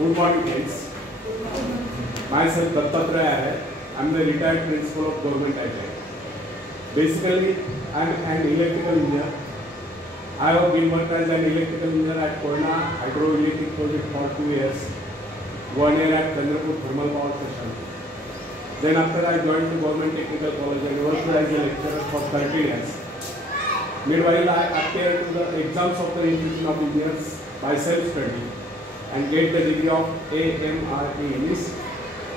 Good morning, friends. Myself Dattatreya hai. I am the retired principal of Government ITI. Basically, I am an electrical engineer. I have been worked as an electrical engineer at Koyna Hydroelectric Project for 2 years. 1 year at Chandrapur Thermal Power Station. Then after I joined the Government Technical College and worked as a lecturer for 30 years. Meanwhile, I appeared to the exams of the Institution of Engineers by self-study and get the degree of AMRE, means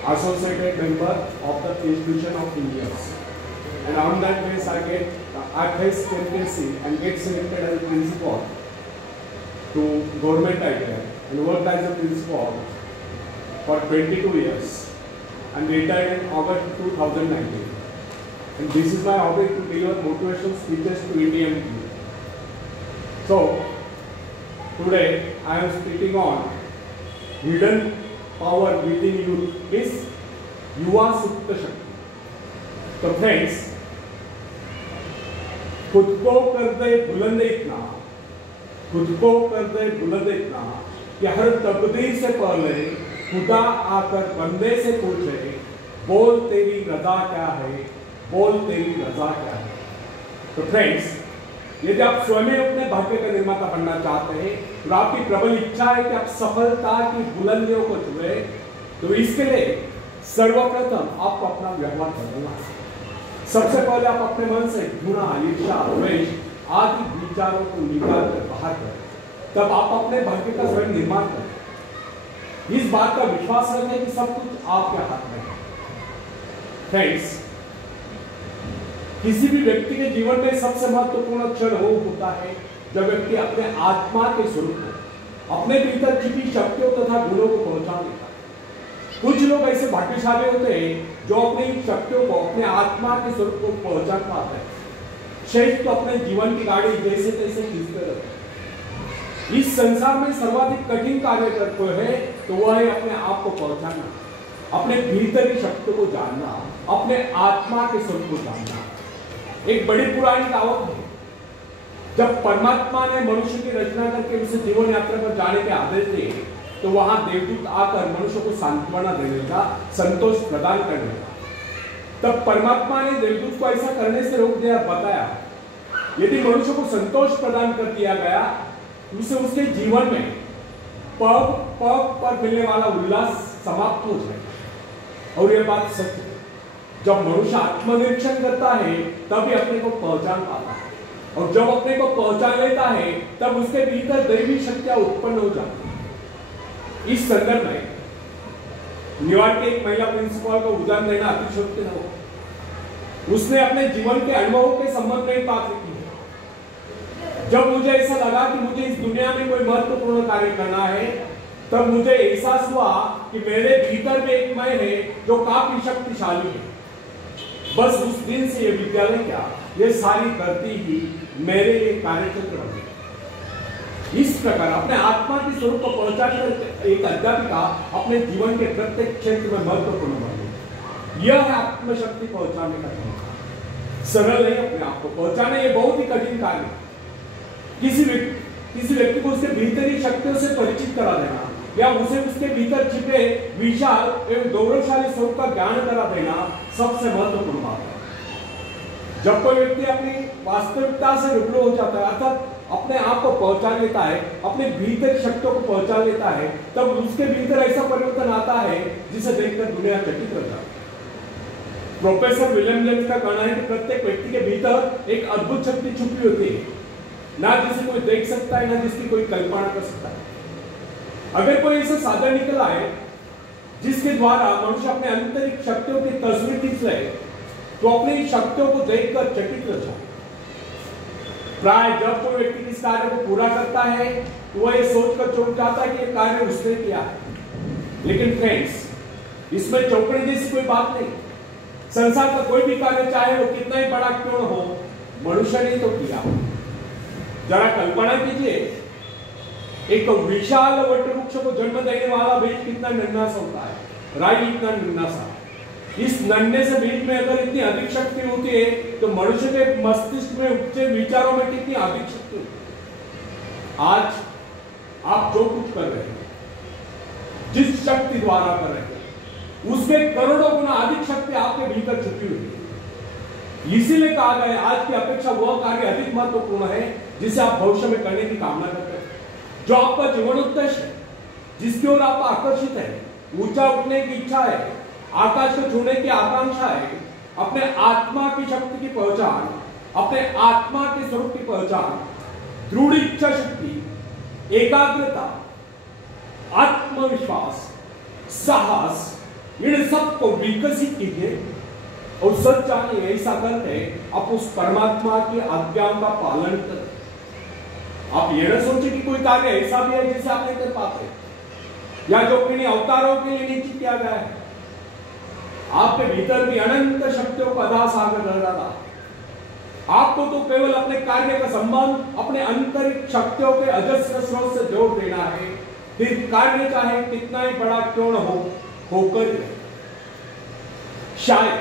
Associated Member of the Institution of Engineers. And on that base, I face candidacy and get selected as a principal to Government ITI and worked as a principal for 22 years and retired in August 2019. And this is my hobby, to deliver motivational speeches to Indian youth. So, today I am speaking on hidden power within youth is युवा सुप्त शक्ति. तो friends, खुद को कर दे बुलंद इतना कि हर तकदीर से पहले खुदा आकर बंदे से पूछे, बोल तेरी रजा क्या है, बोल तेरी रजा क्या है. तो फ्रेंड्स, यदि आप स्वयं अपने भाग्य का निर्माता बनना चाहते हैं तो आपकी प्रबल इच्छा है कि आप सफलता की बुलंदियों को छुए, तो इसके लिए सर्वप्रथम आपको अपना व्यवहार बदलना है. सबसे पहले आप अपने मन से घृणा, ईर्ष्या, द्वेष आदि विचारों को निकाल कर बाहर करें. तब आप अपने भाग्य का स्वयं निर्माण करें. इस बात का विश्वास रखें कि सब कुछ आपके हाथ में है. फ्रेंड्स, किसी भी व्यक्ति के जीवन में सबसे महत्वपूर्ण क्षण वो होता है जब व्यक्ति अपने आत्मा के स्वरूप को, अपने भीतर छिपी शक्तियों तथा गुणों को पहचान लेता है. कुछ लोग ऐसे भाग्यशाली होते हैं जो अपनी शक्तियों को, अपने आत्मा के स्वरूप को पहचान पाते हैं. शेष तो अपने जीवन की गाड़ी जैसे तैसे खींचते रहते हैं. इस संसार में सर्वाधिक कठिन कार्य करते हैं तो वह है अपने आप को पहचानना, अपने भीतर की शक्तियों को जानना, अपने आत्मा के स्वरूप को जानना. एक बड़ी पुरानी कहावत है, जब परमात्मा ने मनुष्य की रचना करके उसे जीवन यात्रा पर जाने के आदेश दिए तो वहां देवदूत आकर मनुष्य को सांत्वना देने का, संतोष प्रदान करने का. तब परमात्मा ने देवदूत को ऐसा करने से रोक दिया, बताया यदि मनुष्य को संतोष प्रदान कर दिया गया उसे उसके जीवन में पग पग पर मिलने वाला उल्लास समाप्त हो जाएगा. और यह बात सच है. जब मनुष्य आत्मनिरीक्षण करता है तभी अपने को पहचान पाता है, और जब अपने को पहचान लेता है तब उसके भीतर दैवी शक्तियां उत्पन्न हो जाती है. इस संदर्भ में न्यूयॉर्क के एक महिला प्रिंसिपल को उदाहरण देना अतिशयोक्ति न हो. उसने अपने जीवन के अनुभवों के संबंध में बात की है. जब मुझे ऐसा लगा कि मुझे इस दुनिया में कोई महत्वपूर्ण कार्य करना है, तब मुझे एहसास हुआ कि मेरे भीतर में एक मैं है जो काफी शक्तिशाली है. बस उस दिन से ये विद्यालय क्या, ये सारी धरती ही मेरे लिए कार्यक्षेत्र बन गई. इस प्रकार अपने आत्मा के स्वरूप को पहचानकर एक अध्यापिका अपने जीवन के प्रत्येक क्षेत्र में महत्वपूर्ण बन गई. यह है आत्मशक्ति पहचानने का तरीका. सरल नहीं अपने आप को पहचाने, ये बहुत ही कठिन कार्य है. किसी व्यक्ति को उसके भीतरी शक्तियों से परिचित करा देना या उसे उसके भीतर छिपे विशाल एवं गौरवशाली स्वरूप का ज्ञान करा देना सबसे महत्वपूर्ण बात है. जब कोई व्यक्ति अपनी वास्तविकता से रूबरू हो जाता है, अर्थात अपने आप को पहचान लेता है, अपने भीतर शक्तियों को पहचान लेता है, तब उसके भीतर ऐसा परिवर्तन आता है जिसे देखकर दुनिया चकित रह जाती है. प्रोफेसर विलियम जेम्स का कहना है कि प्रत्येक व्यक्ति के भीतर एक अद्भुत शक्ति छुपी होती है, ना जिसे कोई देख सकता है, ना जिसकी कोई कल्पना कर सकता है. अगर कोई ऐसा साधन निकल आए जिसके द्वारा मनुष्य अपने आंतरिक शक्तियों की तस्वीर खींच ले, तो अपनी शक्तियों को देखकर चकित रह जाए. प्राय जब कोई व्यक्ति इस कार्य को पूरा करता है तो वह ये सोचकर चौंक जाता है कि यह कार्य उसने किया है. लेकिन फ्रेंड्स, इसमें चौंकने जैसी कोई बात नहीं. संसार का कोई भी कार्य, चाहे वो कितना ही बड़ा क्यों न हो, मनुष्य ने तो किया. जरा कल्पना कीजिए, एक विशाल वटवृक्ष को जन्म देने वाला बीज कितना नन्हा सा होता है, राई इतना नन्हा सा. इस नन्हे से बीज में अगर इतनी अधिक शक्ति होती है तो मनुष्य के मस्तिष्क में उपजे विचारों में कितनी अधिक शक्ति होती है. आज आप जो कुछ कर रहे हैं जिस शक्ति द्वारा कर रहे हैं उसके करोड़ों गुना अधिक शक्ति आपके भीतर छुपी हुई है। इसीलिए कहा गया आज की अपेक्षा वह कार्य अधिक महत्वपूर्ण है जिसे आप भविष्य में करने की कामना करते हैं, जो आपका जीवन उद्देश्य है, जिसकी ओर आप आकर्षित है, ऊंचा उठने की इच्छा है, आकाश को छूने की आकांक्षा है, अपने आत्मा की शक्ति की पहचान, अपने आत्मा के स्वरूप की पहचान, दृढ़ इच्छा शक्ति, एकाग्रता, आत्मविश्वास, साहस, इन सब को विकसित कीजिए और सच जानिए ऐसा करके आप उस परमात्मा की आज्ञाओं का पालन करें। आप ये न सोचे कि कोई कार्य ऐसा भी है जिसे आप नहीं कर पाते या जो किन्हीं अवतारों के लिए निश्चित किया गया है। आपके भीतर भी अनंत शक्तियों का अथाह सागर रह रहा था। आपको तो केवल अपने कार्य का संबंध अपने आंतरिक शक्तियों के अजस्र स्रोत से जोड़ देना है, फिर कार्य चाहे कितना ही बड़ा क्यों न हो होकर। शायद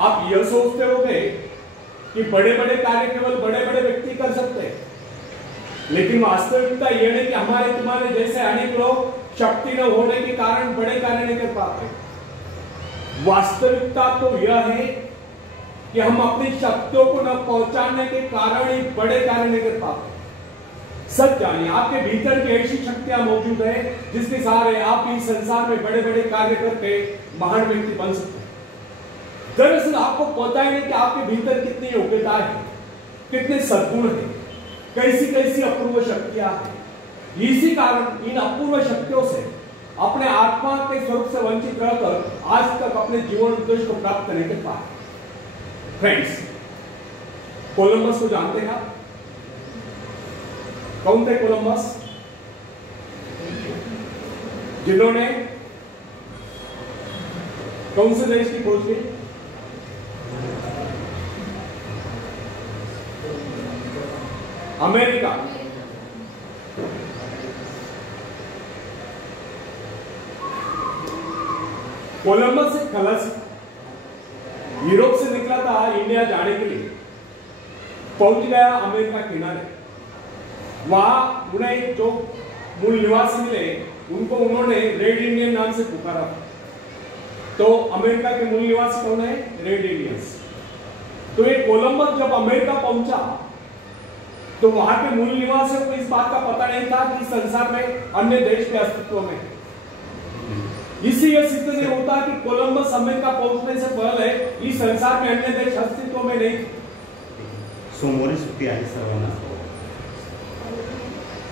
आप यह सोचते होंगे कि बड़े बड़े कार्य केवल बड़े बड़े व्यक्ति कर सकते हैं, लेकिन वास्तविकता यह नहीं कि हमारे तुम्हारे जैसे अनेक लोग शक्ति न होने के कारण बड़े कार्य नहीं कर पाते। वास्तविकता तो यह है कि हम अपनी शक्तियों को न पहुंचाने के कारण ही बड़े कार्य नहीं कर पाते। सच जानिए आपके भीतर भी ऐसी शक्तियां मौजूद है जिसके सहारे आप इस संसार में बड़े बड़े कार्य करके महान व्यक्ति बन सकते हैं। दरअसल आपको पता ही नहीं कि आपके भीतर कितनी योग्यता है, कितने सद्गुण है, कैसी कैसी अपूर्व शक्तियां हैं। इसी कारण इन अपूर्व शक्तियों से अपने आत्मा के स्वरूप से वंचित रहकर आज तक अपने जीवन उद्देश्य को प्राप्त नहीं कर पाए। फ्रेंड्स, कोलंबस को जानते हैं आप? कौन थे कोलंबस? जिन्होंने कौन से देश की खोज की? अमेरिका। कोलंबस एक खलासी यूरोप से निकला था इंडिया जाने के लिए, पहुंच गया अमेरिका किनारे। वहां उन्हें जो मूल निवासी मिले उनको उन्होंने रेड इंडियन नाम से पुकारा। तो अमेरिका के मूल निवासी कौन है? Red Indians. तो ये कोलंबस जब अमेरिका पहुंचा तो वहां के मूल निवासियों को इस बात का पता नहीं था कि संसार में अन्य देश के अस्तित्व में। इससे यह सिद्ध नहीं होता कि कोलंबस अमेरिका पहुंचने से पहले इस संसार में अन्य देश अस्तित्व में नहीं थे।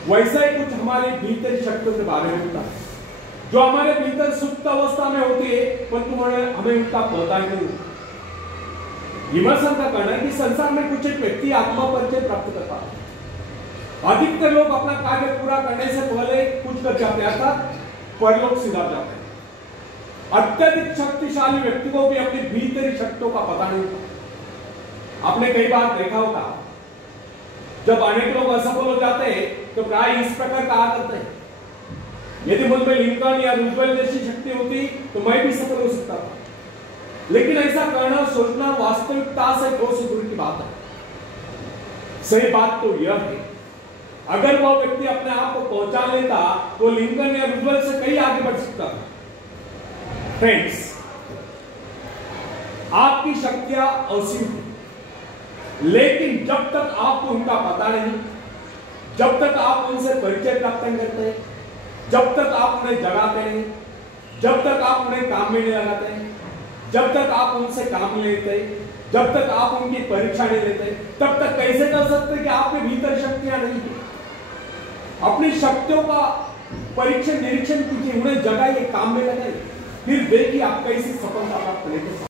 वैसा ही कुछ हमारे भीतर शक्तियों के बारे में होता है जो हमारे भीतर सुप्त अवस्था में होती है, परंतु हमें उनका पता ही नहीं। विमर्शन का कहना है कि संसार में कुछ एक व्यक्ति आत्मा परिचय प्राप्त कर पाता है। अधिकतर लोग अपना कार्य पूरा करने से पहले कुछ कर जाते हैं, परलोक सिधार जाते हैं। अत्यधिक शक्तिशाली व्यक्ति को भी अपनी भीतरी शक्तियों का पता नहीं होता। आपने कई बार देखा होगा जब अनेक लोग असफल हो जाते हैं तो प्राय इस प्रकार कहा करते हैं, यदि मुझ में लिंकन या रूजवेल्ट जैसी शक्ति होती तो मैं भी सफल हो सकता था। लेकिन ऐसा करना सोचना वास्तविकता से कोस दूर की बात है। सही बात तो यह है, अगर वह व्यक्ति अपने आप को पहुंचा लेता तो लिंकन या रूजवेल्ट से कहीं आगे बढ़ सकता था। फ्रेंड्स, आपकी शक्तियां असीम हैं, लेकिन जब तक आपको उनका पता नहीं, जब तक आप उनसे परिचय प्राप्त नहीं करते, जब तक आप उन्हें जगाते नहीं, जब तक आप उन्हें काम में नहीं लगाते, जब तक आप उनसे काम नहीं लेते, जब तक आप उनकी परीक्षा नहीं लेते, तब तक कैसे कर सकते कि आपके भीतर शक्तियां नहीं है। अपनी शक्तियों का परीक्षण निरीक्षण कीजिए, उन्हें जगाइए, काम में लगाइए, फिर देखिए आप कैसी सफलता प्राप्त करेंगे।